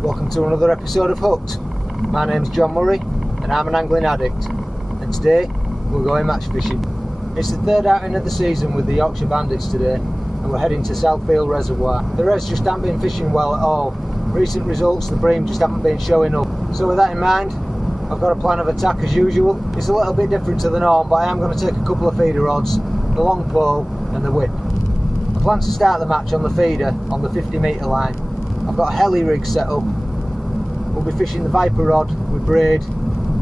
Welcome to another episode of Hooked. My name's John Murray and I'm an angling addict, and today we're going match fishing. It's the third outing of the season with the Yorkshire Bandits today, and we're heading to Southfield Reservoir. The Reds just haven't been fishing well at all. Recent results, the Bream just haven't been showing up. So with that in mind, I've got a plan of attack as usual. It's a little bit different to the norm, but I am going to take a couple of feeder rods, the long pole and the whip. I plan to start the match on the feeder on the 50 metre line. I've got a heli rig set up. We'll be fishing the Viper rod with braid,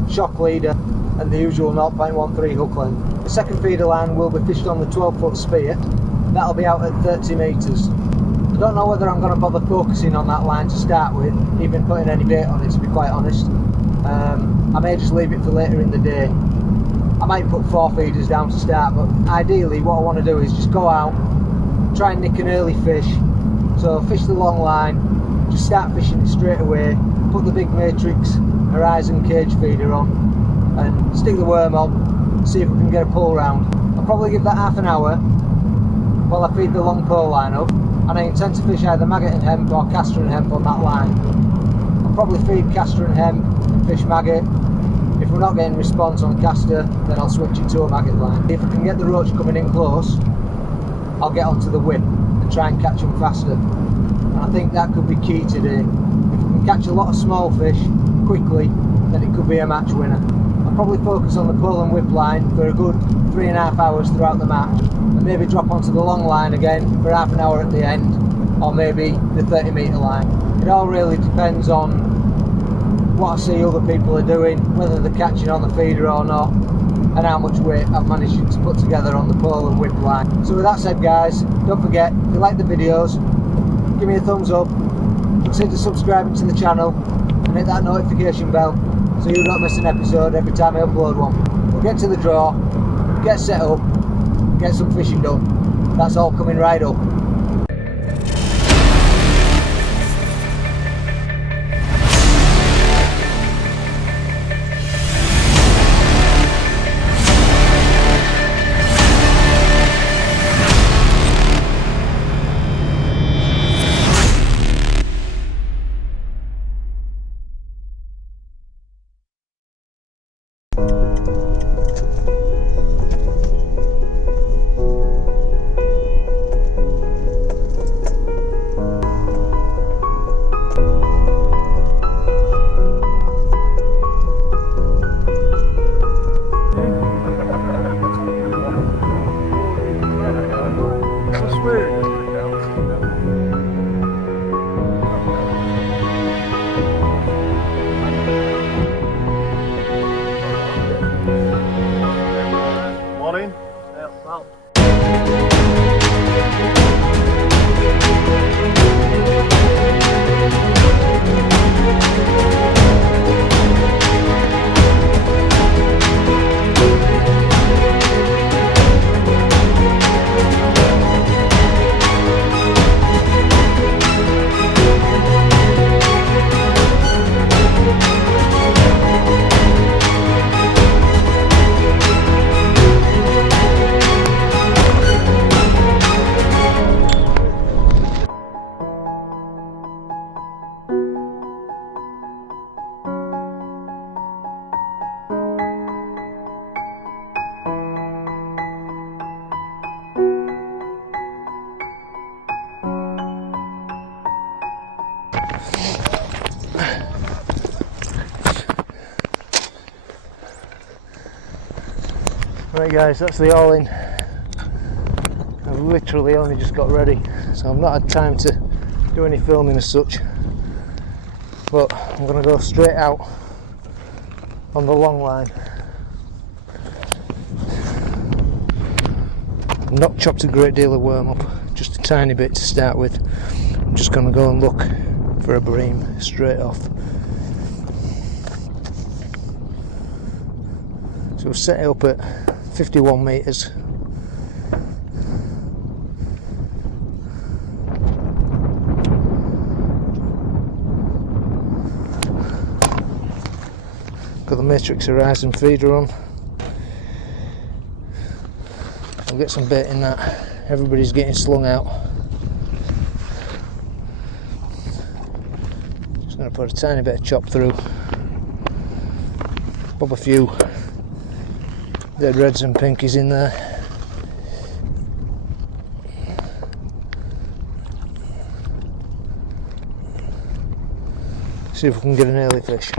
shock leader and the usual 0.13 hook length. The second feeder line will be fished on the 12-foot spear. That'll be out at 30 metres. I don't know whether I'm going to bother focusing on that line to start with, even putting any bait on it, to be quite honest. I may just leave it for later in the day. I might put 4 feeders down to start, but ideally what I want to do is just go out, try and nick an early fish. So fish the long line, just start fishing it straight away, put the big Matrix Horizon cage feeder on and stick the worm on, see if we can get a pull round. I'll probably give that half an hour while I feed the long pole line up, and I intend to fish either maggot and hemp or castor and hemp on that line. I'll probably feed castor and hemp and fish maggot. If we're not getting response on castor, then I'll switch it to a maggot line. If I can get the roach coming in close, I'll get onto the whip and try and catch them faster. And I think that could be key today. If we can catch a lot of small fish quickly, then it could be a match winner. I'll probably focus on the pole and whip line for a good 3.5 hours throughout the match, and maybe drop onto the long line again for half an hour at the end, or maybe the 30 metre line. It all really depends on what I see other people are doing, whether they're catching on the feeder or not, and how much weight I've managed to put together on the pole and whip line. So with that said guys, don't forget, if you like the videos, give me a thumbs up, consider subscribing to the channel and hit that notification bell so you don't miss an episode every time I upload one. We'll get to the draw, get set up, get some fishing done. That's all coming right up. Morning. Right guys, that's the all in. I've literally only just got ready, so I've not had time to do any filming as such, but I'm going to go straight out on the long line. I've not chopped a great deal of worm up, just a tiny bit to start with. I'm just going to go and look for a bream straight off. So we'll set it up at 51 metres. Got the Matrix Horizon feeder on. I'll get some bait in that. Everybody's getting slung out. Just going to put a tiny bit of chop through, pop a few dead reds and pinkies in there. See if we can get an early fish.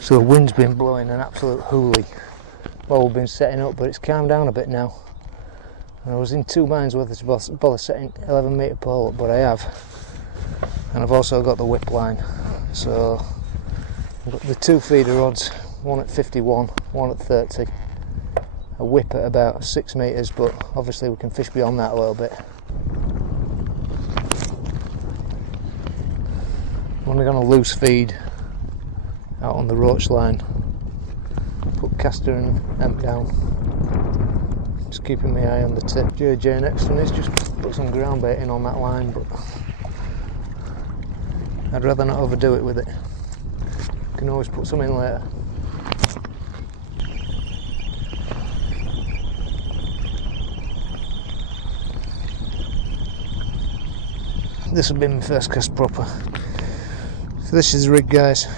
So the wind's been blowing an absolute hoolie while we've been setting up, but it's calmed down a bit now. And I was in two minds whether to bother setting 11 metre pole up, but I have. And I've also got the whip line. So I've got the two feeder rods, one at 51, one at 30. A whip at about 6 metres, but obviously we can fish beyond that a little bit. I'm only going to loose feed out on the roach line. Put caster and emp down. Just keeping my eye on the tip. JJ next to me has just put some ground bait in on that line, but I'd rather not overdo it with it. Can always put some in later. This will be my first cast proper. So this is the rig, guys.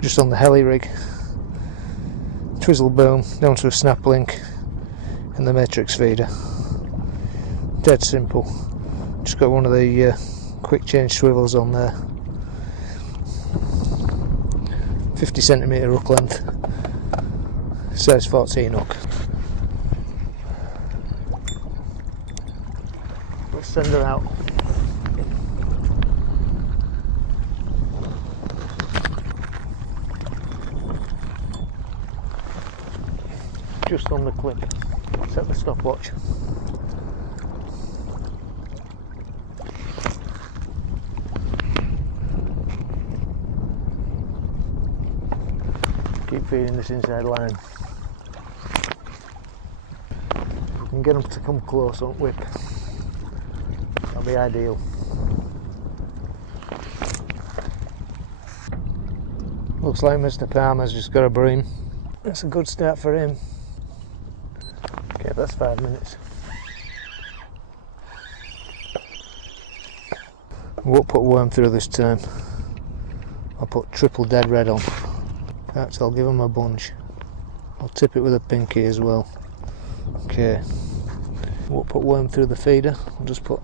Just on the heli rig. Twizzle boom down to a snap link and the matrix feeder. Dead simple. Just got one of the quick change swivels on there. 50cm hook length. Size 14 hook. Let's send her out. Just on the clip. Set the stopwatch. Keep feeding this inside line. If we can get them to come close on whip, that'll be ideal. Looks like Mr. Palmer's just got a bream. That's a good start for him. Okay, that's 5 minutes. I won't put worm through this time. I'll put triple dead red on. In fact, I'll give him a bunch. I'll tip it with a pinky as well. Okay. I won't put worm through the feeder. I'll just put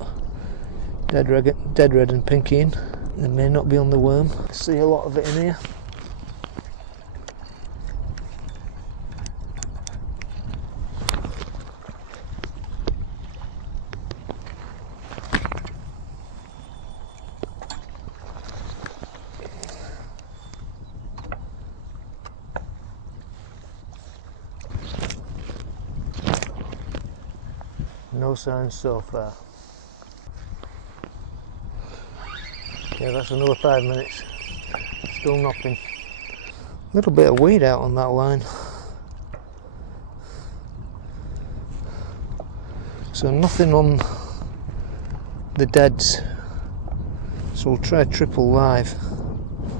dead red and pinky in. They may not be on the worm. See a lot of it in here. No signs so far. Yeah, that's another 5 minutes. Still nothing. A little bit of weed out on that line. So nothing on the deads. So we'll try triple live.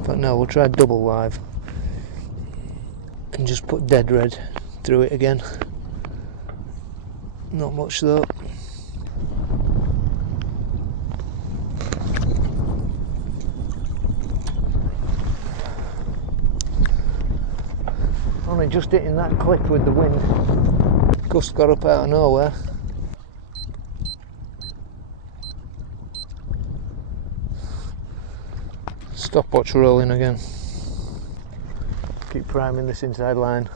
But no, we'll try double live. And just put dead red through it again. Not much though. Only just hitting that cliff with the wind. Gust got up out of nowhere. Stopwatch rolling again. Keep priming this inside line.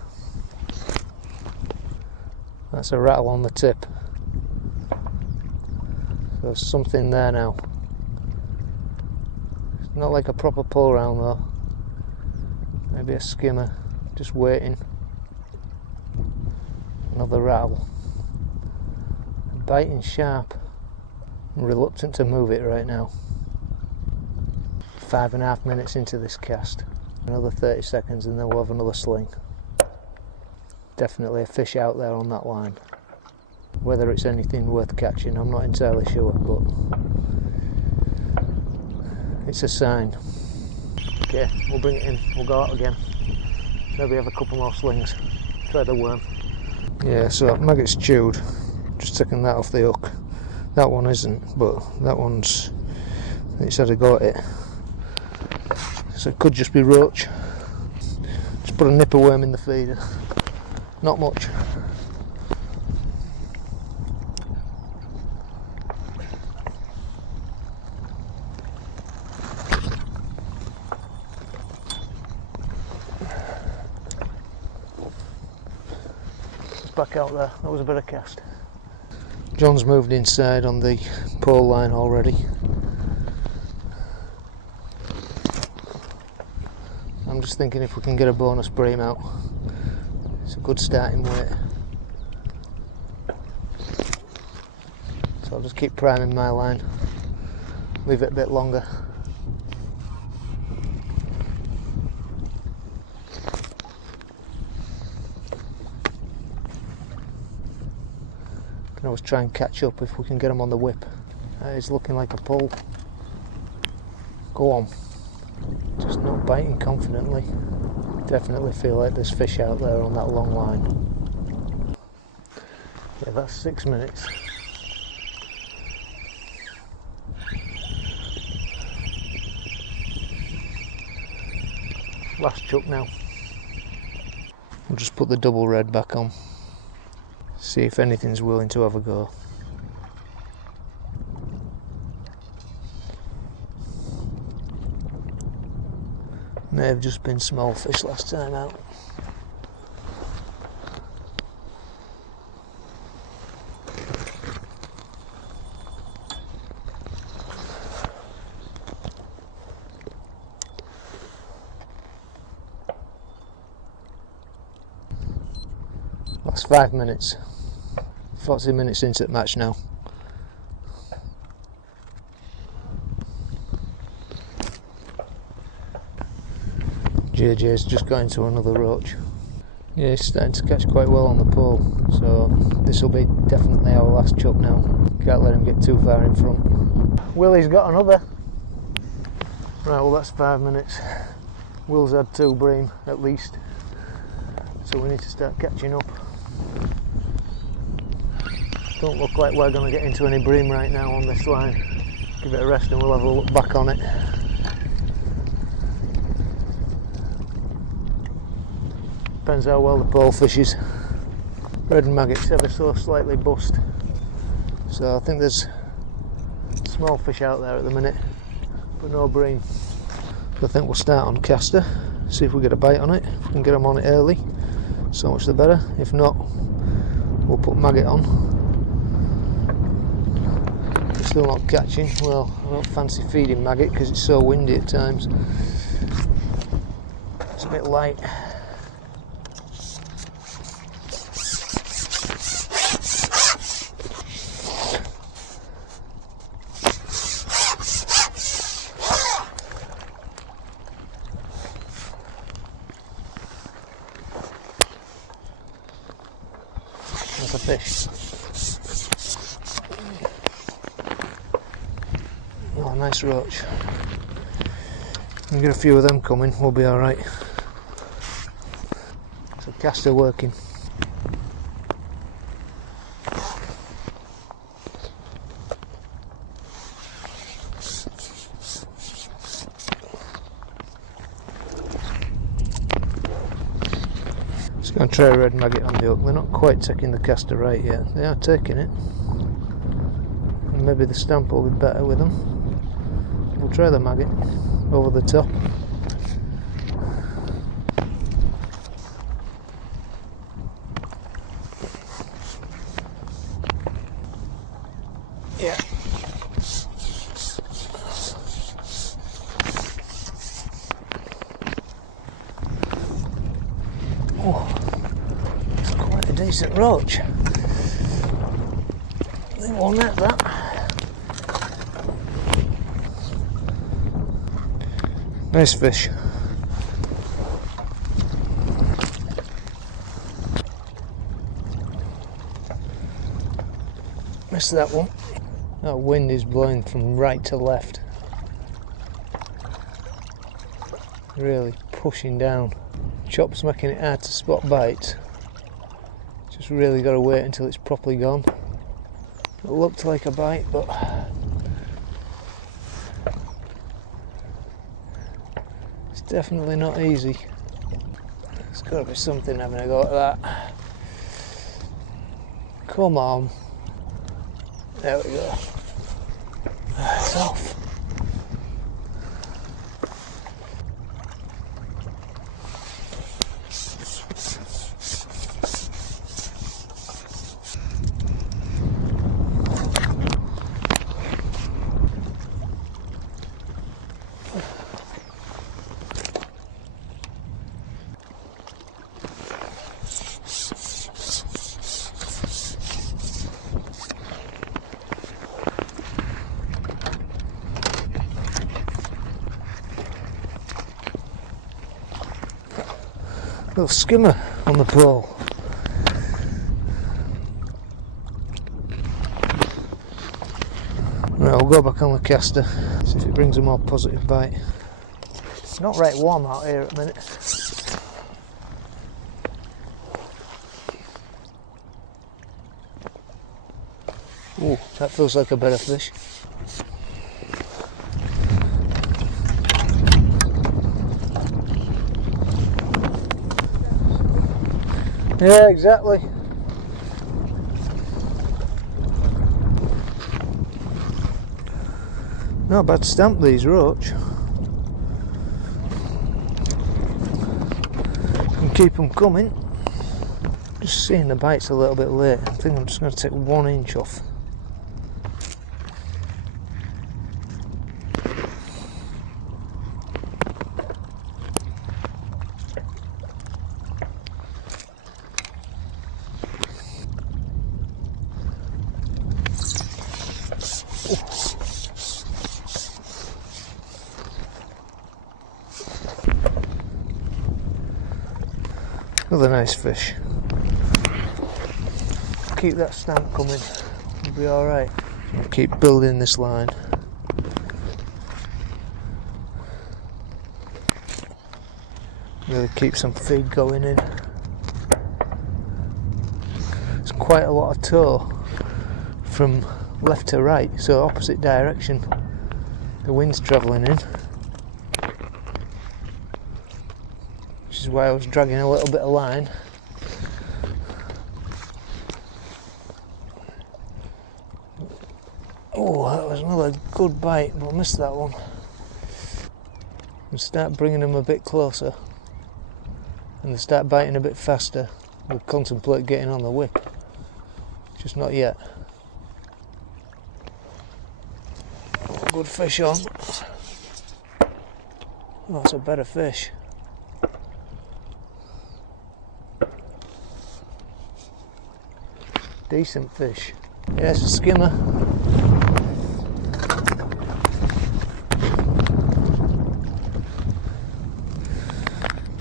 That's a rattle on the tip. So there's something there now. It's not like a proper pull round though. Maybe a skimmer. Just waiting. Another rattle. Biting sharp. I'm reluctant to move it right now. 5.5 minutes into this cast. Another 30 seconds and then we'll have another sling. Definitely a fish out there on that line. Whether it's anything worth catching, I'm not entirely sure, but it's a sign. Okay, we'll bring it in, we'll go out again. Maybe have a couple more slings. Try the worm. Yeah, so maggot's chewed. Just taking that off the hook. That one isn't, but that one's, it's had a go at it. So it could just be roach. Just put a nipper worm in the feeder. Not much. Back out there, that was a bit of cast. John's moved inside on the pole line already. I'm just thinking if we can get a bonus bream out, it's a good starting weight. So I'll just keep priming my line, leave it a bit longer. Can always try and catch up if we can get them on the whip. It's looking like a pull. Go on. Just not biting confidently. Definitely feel like there's fish out there on that long line. Yeah, that's 6 minutes. Last chuck now. We'll just put the double red back on. See if anything's willing to have a go. May have just been small fish last time out. Last 5 minutes. 40 minutes into the match now. JJ's just got into another roach. Yeah, he's starting to catch quite well on the pole, so this will be definitely our last chuck now. Can't let him get too far in front. Willie's got another. Right, well that's 5 minutes. Will's had 2 bream at least, so we need to start catching up. Don't look like we're going to get into any bream right now on this line. Give it a rest and we'll have a look back on it. Depends how well the pole fishes. Red maggot's ever so slightly bust, so I think there's small fish out there at the minute, but no bream. I think we'll start on caster, see if we get a bite on it. If we can get them on it early, so much the better. If not, we'll put maggot on. Still not catching. Well, I don't fancy feeding maggot because it's so windy at times. It's a bit light. That's a fish. Oh, nice roach. We get a few of them coming, we'll be alright. So caster working. Just going to try a red maggot on the hook. They're not quite taking the caster right yet. They are taking it. And maybe the stamp will be better with them. We'll try the maggot over the top. Yeah. Oh, it's quite a decent roach. They won't net that. Nice fish. Missed that one. That wind is blowing from right to left. really pushing down. Chop's making it hard to spot bites. Just really got to wait until it's properly gone. It looked like a bite, but it's definitely not easy. There's got to be something having a go at that. Come on. There we go. It's off. Little skimmer on the pole. Right, I'll go back on the caster, see if it brings a more positive bite. It's not right warm out here at the minute. Ooh, that feels like a better fish. Yeah, exactly. Not bad stamp, these roach. Can keep them coming. Just seeing the bites a little bit late. I think I'm just going to take 1 inch off. Another nice fish. Keep that stamp coming, we'll be alright. Keep building this line. Really keep some feed going in. There's quite a lot of tow from left to right, so opposite direction the wind's travelling in. Which is why I was dragging a little bit of line. Oh, that was another good bite, but I missed that one. We'll start bringing them a bit closer and they start biting a bit faster. We'll contemplate getting on the whip. Just not yet. Good fish on. Oh, that's a better fish. Decent fish. Yeah, it's a skimmer.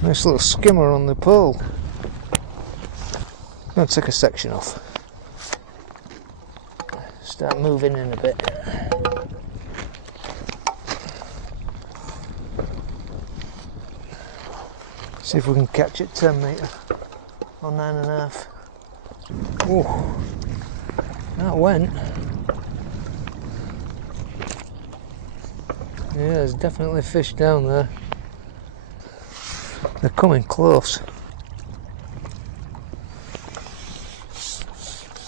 Nice little skimmer on the pole. I'm going to take a section off. Start moving in a bit. See if we can catch it 10 metre or 9.5. Oh, that went. Yeah, there's definitely fish down there. They're coming close.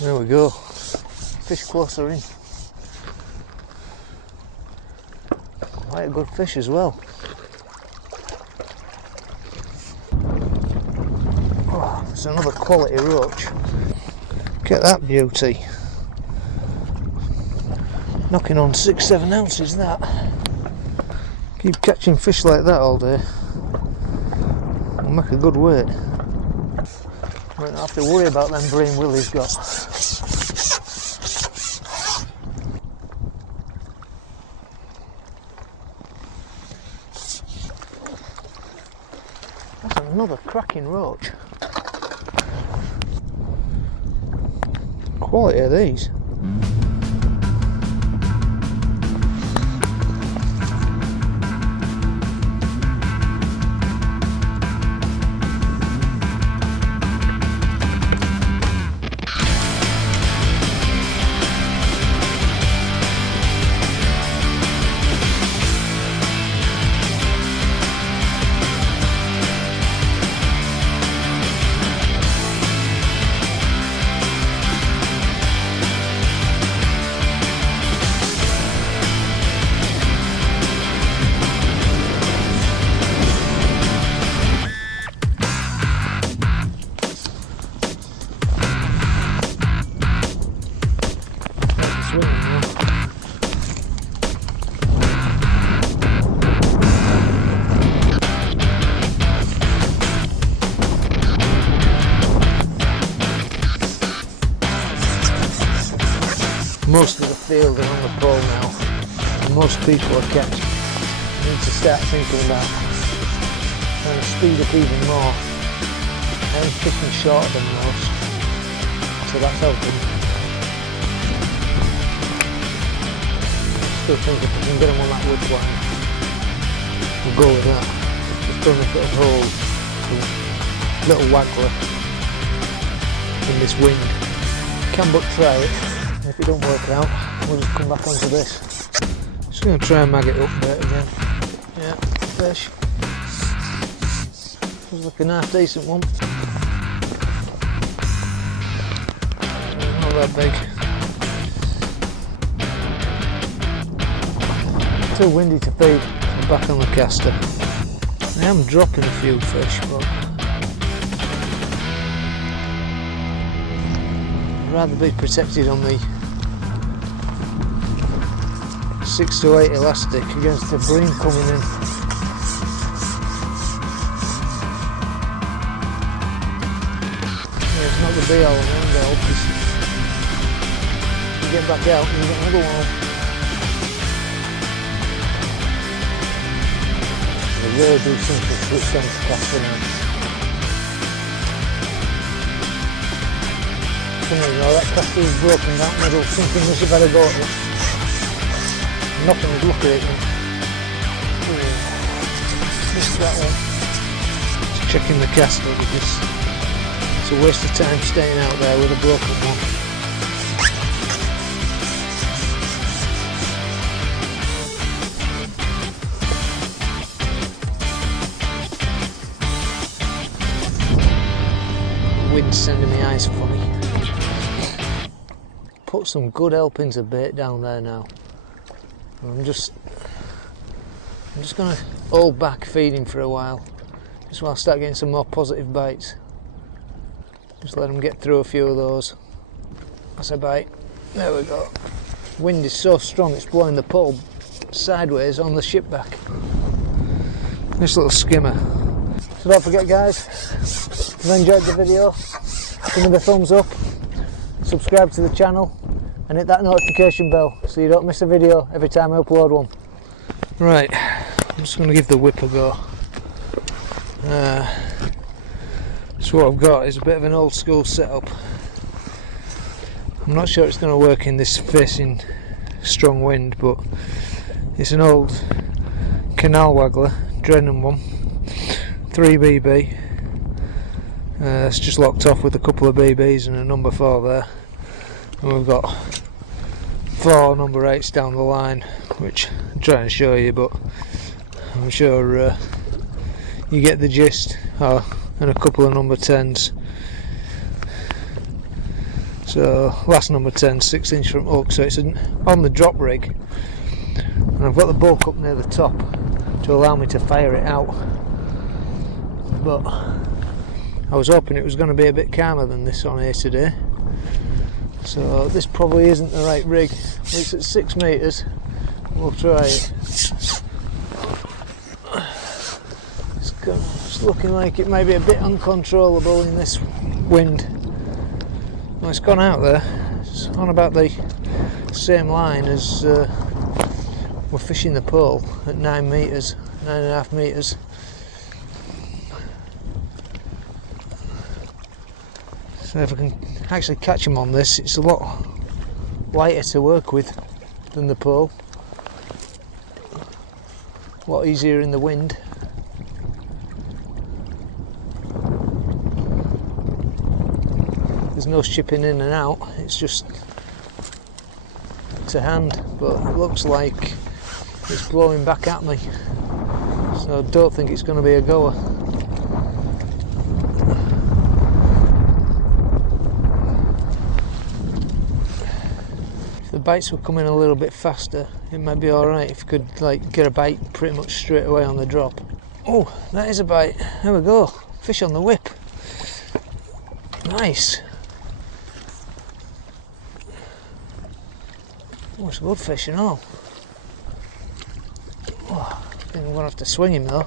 There we go. Fish closer in. Quite a good fish as well. Oh, there's another quality roach. Look at that beauty. Knocking on 6-7 ounces that. Keep catching fish like that all day. Will make a good weight. Won't have to worry about them Bream willies got. That's another cracking roach. Quality of these. most of the field are on the pole now, and most people are catching. You need to start thinking about trying to speed up even more. I'm fishing shorter than most, so that's helping. Still think if I can get them on that wood line, we'll go with that. Just done a bit of hold, a little waggler in this wind. Can but try it. If it don't work out, we'll just come back onto this. Just going to try and mag it up a bit again. Yeah, fish. Feels like a half decent one. Not that big. Too windy to feed. I'm back on the caster. I am dropping a few fish, but I'd rather be protected on the 6 to 8 elastic against the bream coming in. Yeah, it's not the be all and end all, because you get back out and you get another one. I really do seem to switch on to caster now. That caster is broken down middle, thinking this had better go at it. Nothing is looking at me. Missed that one. Just checking the caster because it's a waste of time staying out there with a broken one. The wind's sending me eyes funny. Put some good helpings of bait down there now. I'm just going to hold back feeding for a while, just while I start getting some more positive bites. Just let them get through a few of those. That's a bite. There we go. Wind is so strong it's blowing the pole sideways on the ship back. This little skimmer. So don't forget guys, if you enjoyed the video, give me the thumbs up, subscribe to the channel, and hit that notification bell so you don't miss a video every time I upload one. Right, I'm just going to give the whip a go. So what I've got is a bit of an old school setup. I'm not sure it's going to work in this facing strong wind, but it's an old canal waggler, Drennan one, 3BB. It's just locked off with a couple of BBs and a number 4 there. And we've got 4 number 8s down the line, which I'm trying to show you, but I'm sure you get the gist. And a couple of number 10s. So last number 10, 6" from hook, so it's on the drop rig, and I've got the bulk up near the top to allow me to fire it out. But I was hoping it was going to be a bit calmer than this on here today. So this probably isn't the right rig. It's at 6 metres. We'll try it. It's looking like it may be a bit uncontrollable in this wind. Well, it's gone out there. It's on about the same line as we're fishing the pole at 9 metres, 9.5 metres. So if I can actually catch them on this, it's a lot lighter to work with than the pole. A lot easier in the wind. There's no shipping in and out, it's just to hand, but it looks like it's blowing back at me, so I don't think it's going to be a goer. If the bites were coming a little bit faster, it might be alright if you could get a bite pretty much straight away on the drop. Oh, that is a bite. There we go. Fish on the whip. Nice. Oh, it's a good fish and all. Oh, I think I'm going to have to swing him though.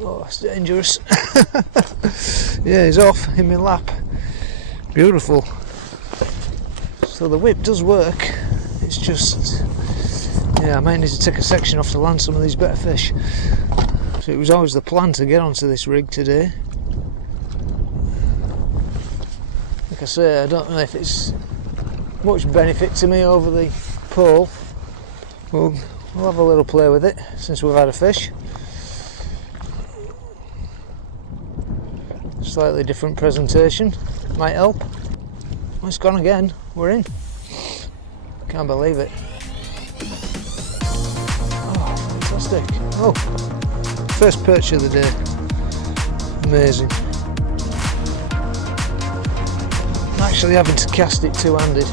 Oh, that's dangerous. Yeah, he's off in my lap. Beautiful. Just So the whip does work, it's just, yeah, I might need to take a section off to land some of these better fish. So it was always the plan to get onto this rig today. Like I say, I don't know if it's much benefit to me over the pole. We'll have a little play with it since we've had a fish. Slightly different presentation, might help. Oh, it's gone again, we're in. Can't believe it. Oh, fantastic. Oh, first perch of the day. Amazing. I'm actually having to cast it two-handed.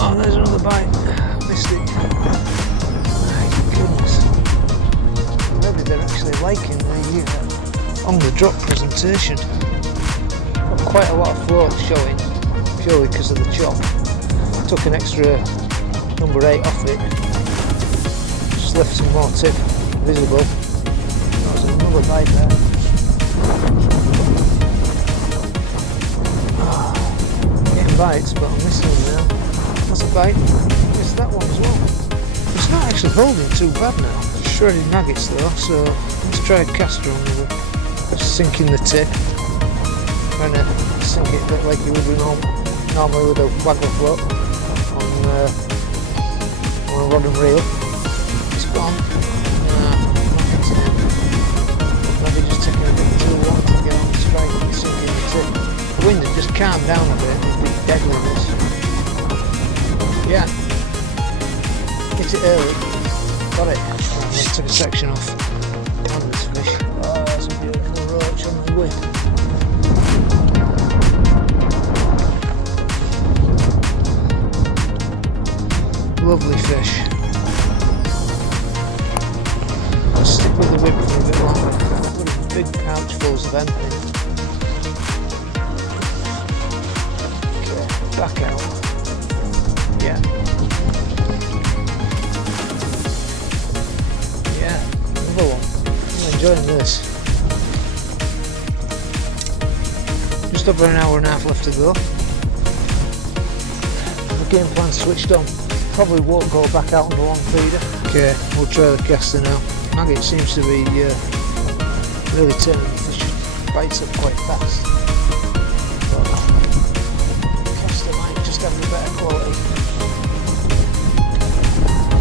Oh, there's another bite. Missed it. My goodness. Maybe they're actually liking the on the drop presentation. Got quite a lot of float showing, purely because of the chop. Took an extra number 8 off it. Just left some more tip visible. That was another bite there. Getting bites, but I'm missing them now. That's a bite. Missed that one as well. It's not actually holding too bad now. Shredded maggots though, so let's try a caster on with it. Just sinking the tip. Trying to sink it a bit like you would with normally with a waggle float on a rod and reel. It's gone. Maybe just taking a bit too long to get on the strike and sinking the tip. The wind had just calmed down a bit. It'd be deadly this. Yeah. Hit it early. Got it. Let's take a section off on this fish. Oh, that's a beautiful roach on the whip. Lovely fish. I'll stick with the whip for a bit longer. I've got a big pouch full of anything. Okay, back out. Yeah. Yeah, another one. I'm enjoying this. Just over an hour and a half left to go. The game plan switched on. Probably won't go back out on the long feeder. Okay, we'll try the caster now. Maggot seems to be really turning the fish bites up quite fast. But caster might just have a better quality.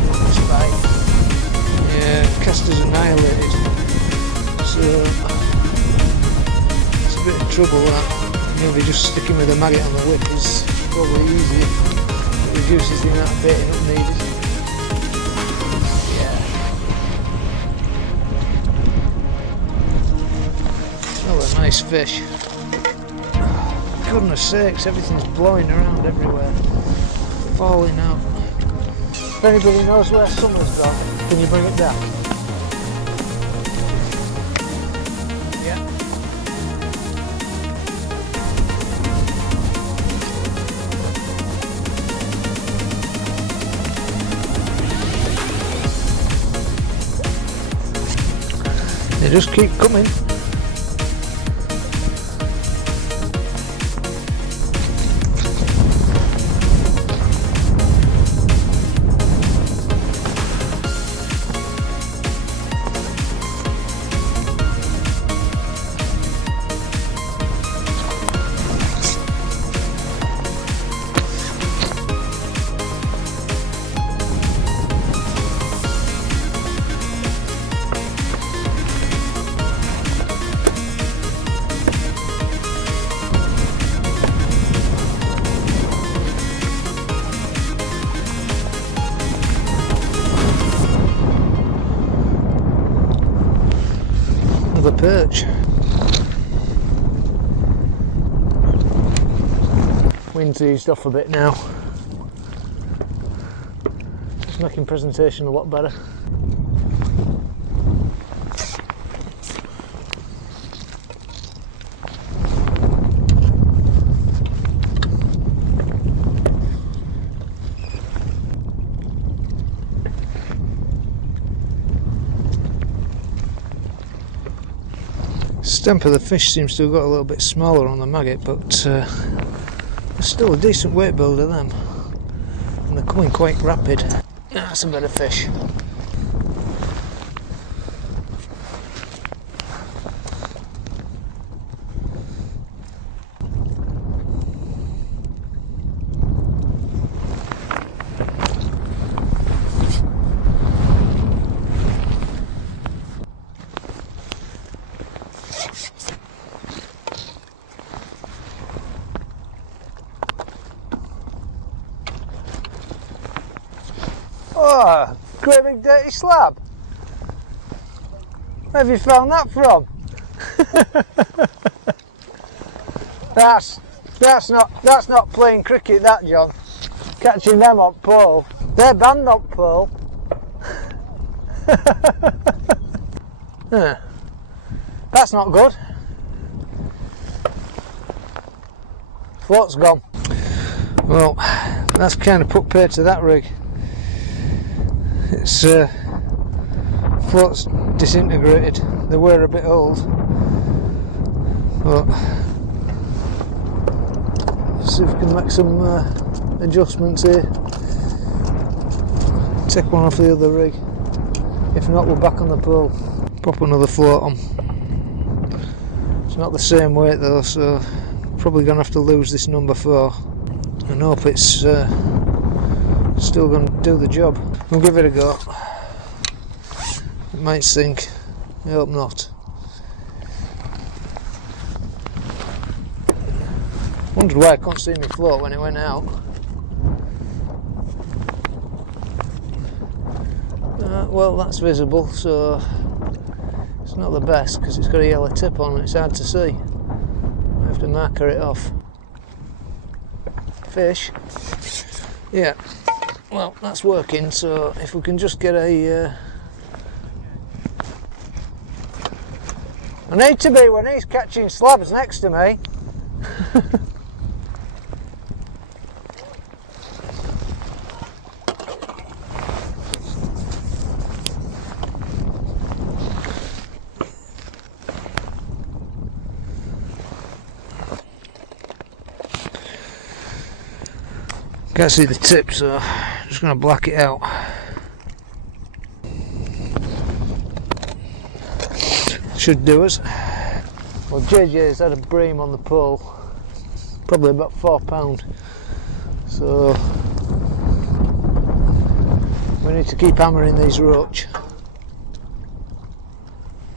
Nice bite. Yeah, caster's annihilated. So it's a bit of trouble that. Maybe just sticking with the maggot on the whip is probably easier. Reduces the amount of baiting up needed. Yeah. Another nice fish. Goodness sakes, everything's blowing around everywhere. Falling out. If anybody knows where summer's gone, can you bring it down? Yeah. They just keep coming. The perch. Wind's eased off a bit now. It's making presentation a lot better. Stamp of the fish seems to have got a little bit smaller on the maggot, but there's still a decent weight builder them. and they're coming quite rapid. That's a better fish. Oh, great big dirty slab. Where have you found that from? that's not playing cricket, that, John. Catching them on pole. They're banned on pole. That's not good. Float's gone. Well, that's kind of put paid to that rig. Its float's disintegrated. They were a bit old, but see if we can make some adjustments here. Take one off the other rig. If not, we're back on the pole. Pop another float on. It's not the same weight though, so probably gonna have to lose this number 4 and hope it's still gonna do the job. We'll give it a go. It might sink. I hope not. Wondered why I couldn't see me float when it went out. Well, that's visible, so it's not the best because it's got a yellow tip on and it's hard to see. I have to marker it off. Fish. Yeah. Well, that's working, so if we can just get a... I need to be when he's catching slabs next to me. Can't see the tip, so I'm just going to black it out. Should do us. Well, JJ's had a bream on the pole, probably about £4, so we need to keep hammering these roach.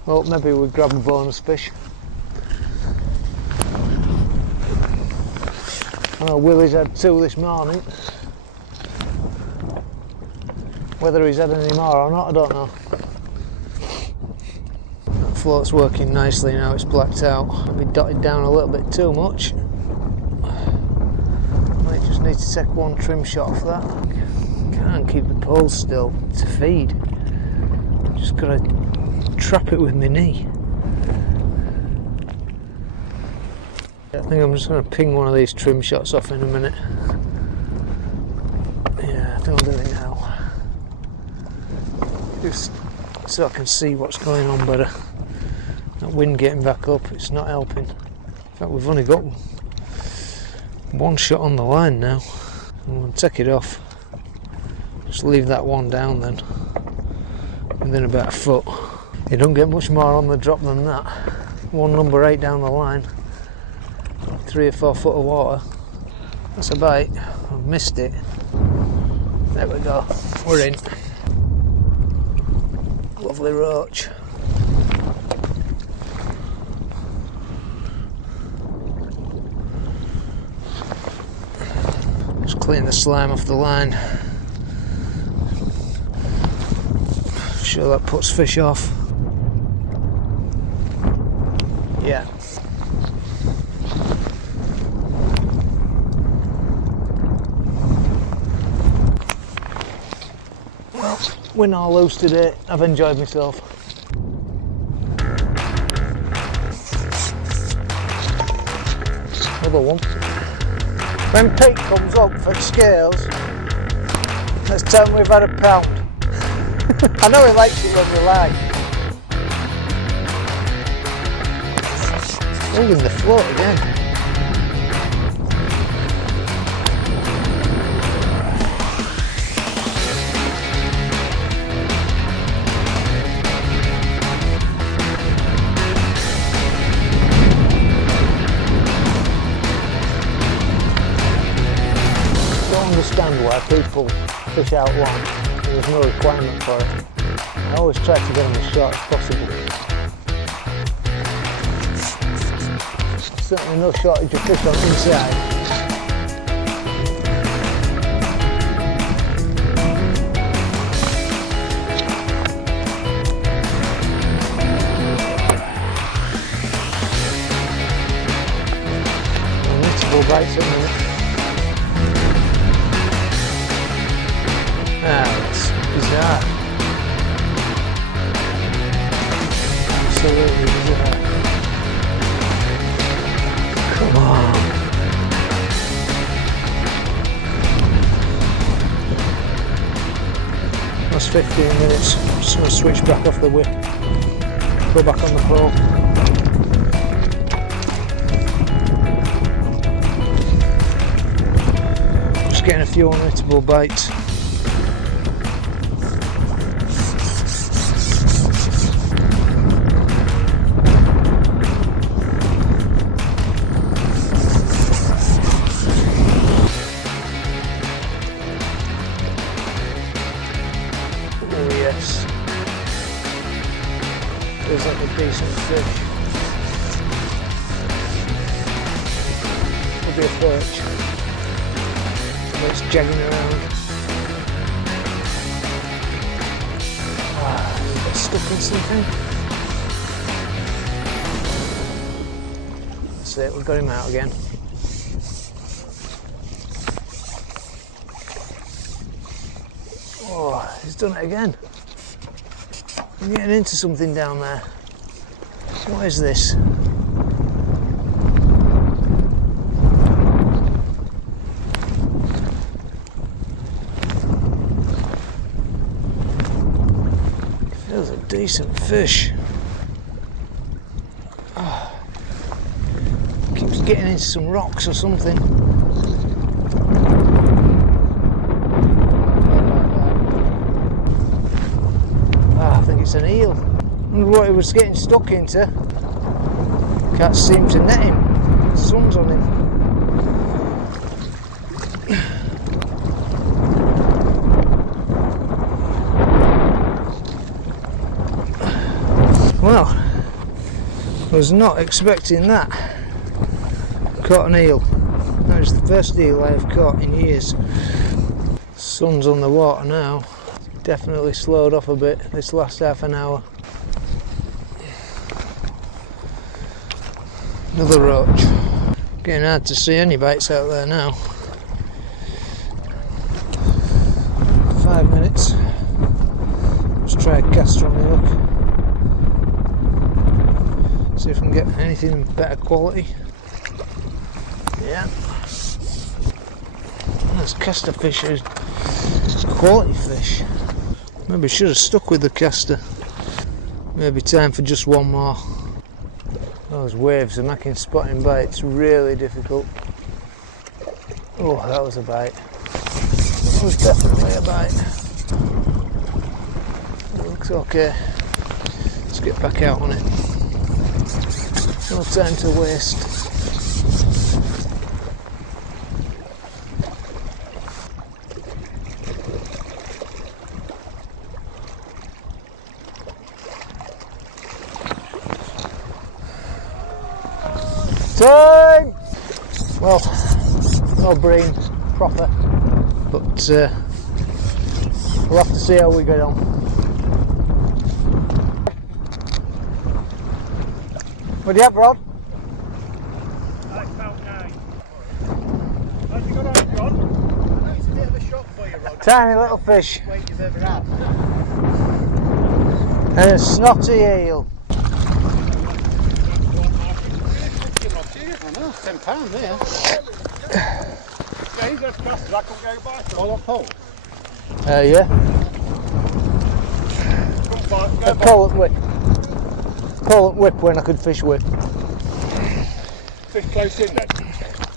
Well, maybe we'll grab a bonus fish. I know Willie's had 2 this morning. Whether he's had any more or not, I don't know. That float's working nicely now, it's blacked out. Maybe dotted down a little bit too much. Might just need to take one trim shot off that. Can't keep the pole still to feed. Just gotta trap it with my knee. I think I'm just going to ping one of these trim shots off in a minute. Yeah, I think I'll do it now. Just so I can see what's going on better. That wind getting back up, it's not helping. In fact, we've only got one shot on the line now. I'm going to take it off. Just leave that one down then. Within about a foot. You don't get much more on the drop than that. One number 8 down the line. 3 or 4 foot of water. That's a bite. I've missed it. There we go. We're in. Lovely roach. Just clean the slime off the line. Sure that puts fish off. Yeah. Win or lose today, I've enjoyed myself. Another one. When Pete comes up for scales, let's tell him we've had a pound. I know he likes it when we lie. Holding the float again. people fish out long. There's no requirement for it. I always try to get them as short as possible. Certainly no shortage of fish on the inside. Bites at the minute. That's bizarre. Absolutely bizarre. Come on. That's 15 minutes. I'm just going to switch back off the whip. Go back on the pole. Getting a few unhittable bites. Oh yes, feels like a decent fish. Could be a perch. It's jigging around. We got stuck in something. That's it, we've got him out again. Oh, he's done it again. I'm getting into something down there. What is this? Feels a decent fish. Oh, keeps getting into some rocks or something. I think it's an eel. I wonder what he was getting stuck into. Can't seem to net him. The sun's on him. Well, I was not expecting that. Caught an eel. That was the first eel I have caught in years. Sun's on the water now. Definitely slowed off a bit this last half an hour. Another roach. Getting hard to see any bites out there now. 5 minutes. Let's try a caster on the hook. See if I can get anything better quality. Yeah. There's caster fish, there's quality fish. Maybe I should have stuck with the caster. Maybe time for just one more. Those waves are making spotting bites really difficult. Oh, that was a bite. That was definitely a bite. It looks okay. Let's get back out on it. No time to waste. Time! Well, no Bream proper, but we'll have to see how we get on. What do you have, Rod? I found 9. How's you got on, John? I know it's a bit of a shock for you, Rod. Tiny little fish. Weight you've ever had. And a snotty eel. I know, £10 there. Yeah, he's just casters, I can go by. On a pole? Yeah. A pole and whip. Pole and whip when I could fish whip. Fish close in then?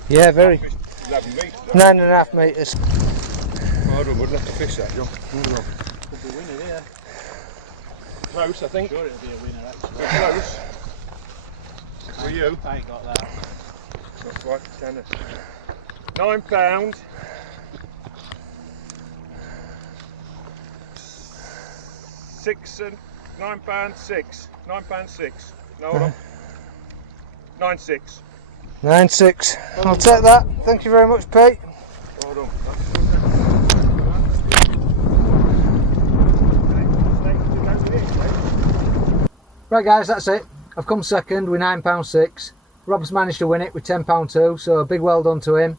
Yeah, very. 11 metres. 9.5 metres. I wouldn't have to fish that, John. Could be a winner there. Close, I think. Sure it'll be a winner actually. Close. For you? I ain't got that. That's right, tennis. £9. £9.6. £9.6. No, hold on. 9.6. 9.6. I'll take that. Thank you very much, Pete. Hold on. Right guys, that's it. I've come second with £9.6. Rob's managed to win it with £10.2, so a big well done to him.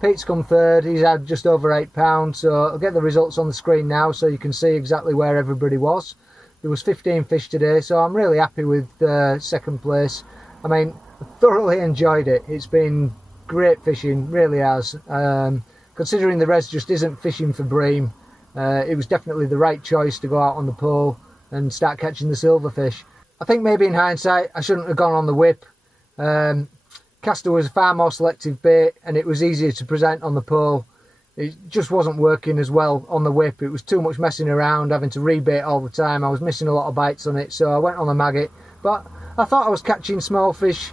Pete's come third, he's had just over £8, so I'll get the results on the screen now so you can see exactly where everybody was. There was 15 fish today, so I'm really happy with second place. I mean, I thoroughly enjoyed it. It's been great fishing, really has. Considering the res just isn't fishing for bream, it was definitely the right choice to go out on the pole and start catching the silverfish. I think maybe in hindsight I shouldn't have gone on the whip. Caster was a far more selective bait and it was easier to present on the pole. It just wasn't working as well on the whip. It was too much messing around, having to rebait all the time. I was missing a lot of bites on it, so I went on the maggot. But I thought I was catching small fish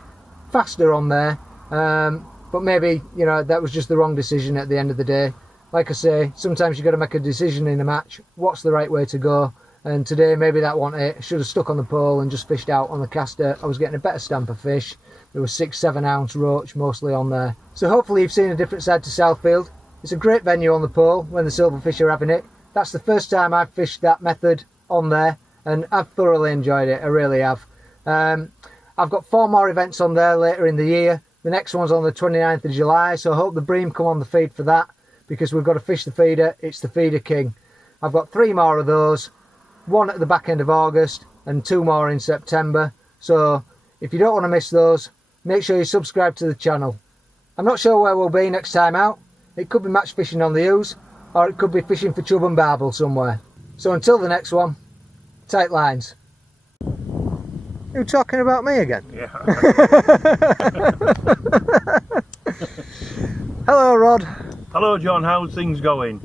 faster on there. But maybe, you know, that was just the wrong decision at the end of the day. Like I say, sometimes you've got to make a decision in a match. What's the right way to go? And today maybe that wasn't it. I should have stuck on the pole and just fished out on the caster. I was getting a better stamp of fish. There was 6-7 ounce roach mostly on there. So hopefully you've seen a different side to Southfield. It's a great venue on the pole when the silverfish are having it. That's the first time I've fished that method on there and I've thoroughly enjoyed it. I really have. I've got 4 more events on there later in the year. The next one's on the 29th of July, so I hope the bream come on the feed for that because we've got to fish the feeder. It's the feeder king. I've got 3 more of those. 1 at the back end of August and 2 more in September. So if you don't want to miss those, make sure you subscribe to the channel. I'm not sure where we'll be next time out. It could be match fishing on the Ouse or it could be fishing for chub and barbel somewhere. So until the next one, tight lines. You talking about me again? Yeah. Hello Rod. Hello John, how's things going?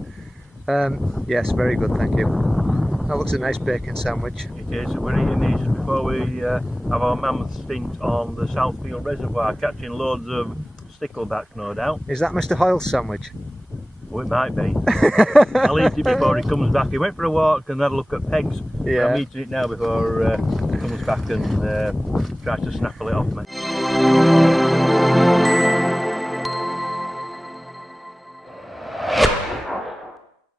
Yes, very good, thank you. That looks a nice bacon sandwich. It is. We're eating these before we have our mammoth stint on the Southfield Reservoir, catching loads of sticklebacks, no doubt. Is that Mr. Hoyle's sandwich? Oh, it might be. I'll eat it before he comes back. He went for a walk and had a look at pegs. Yeah. I'm eating it now before he comes back and tries to snaffle it off me.